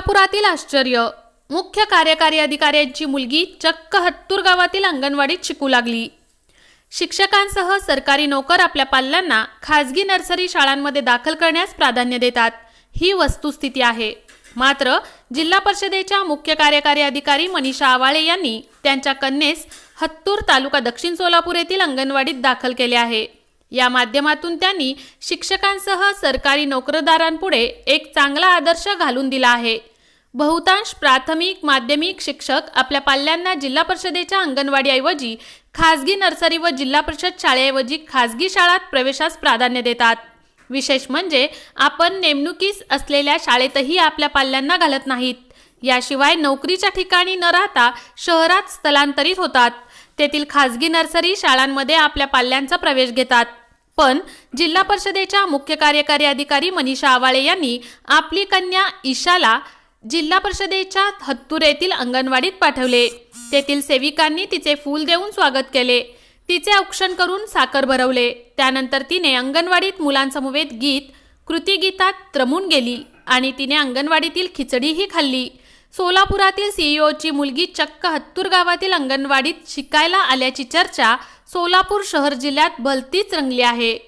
सोलापुरातील आश्चर्य. मुख्य कार्यकारी अधिकाऱ्यांची मुलगी चक्क हत्तूर गावातील अंगणवाडीत शिकू लागली. शिक्षकांसह सरकारी नोकर आपल्या पाल्यांना खाजगी नर्सरी शाळांमध्ये दाखल करण्यास प्राधान्य देतात. ही वस्तुस्थिती आहे. मात्र जिल्हा परिषदेच्या मुख्य कार्यकारी अधिकारी मनीषा आवाळे यांनी त्यांच्या कन्येस हत्तूर तालुका दक्षिण सोलापूर येथील अंगणवाडीत दाखल केले आहे. या माध्यमातून त्यांनी शिक्षकांसह सरकारी नोकरदारांपुढे एक चांगला आदर्श घालून दिला आहे. बहुतांश प्राथमिक माध्यमिक शिक्षक आपल्या पाल्यांना जिल्हा परिषदेच्या अंगणवाडीऐवजी खासगी नर्सरी व जिल्हा परिषद शाळेऐवजी खासगी शाळात प्रवेशास प्राधान्य देतात. विशेष म्हणजे आपण नेमणुकीस असलेल्या शाळेतही आपल्या पाल्यांना घालत नाहीत. याशिवाय नोकरीच्या ठिकाणी न राहता शहरात स्थलांतरित होतात. तेथील खासगी नर्सरी शाळांमध्ये आपल्या पाल्यांचा प्रवेश घेतात. पण जिल्हा परिषदेच्या मुख्य कार्यकारी अधिकारी मनीषा आवाळे यांनी आपली कन्या ईशाला जिल्हा परिषदेच्या हत्तूर येथील अंगणवाडीत पाठवले. तेथील सेविकांनी तिचे फूल देऊन स्वागत केले. तिचे औक्षण करून साखर भरवले. त्यानंतर तिने अंगणवाडीत मुलांसमवेत गीत कृतीगीतात रमून गेली आणि तिने अंगणवाडीतील खिचडीही खाल्ली. सोलापुरातील सीईओची मुलगी चक्क हत्तूर गावातील अंगणवाडीत शिकायला आल्याची चर्चा सोलापूर शहर जिल्ह्यात भलतीच रंगली आहे.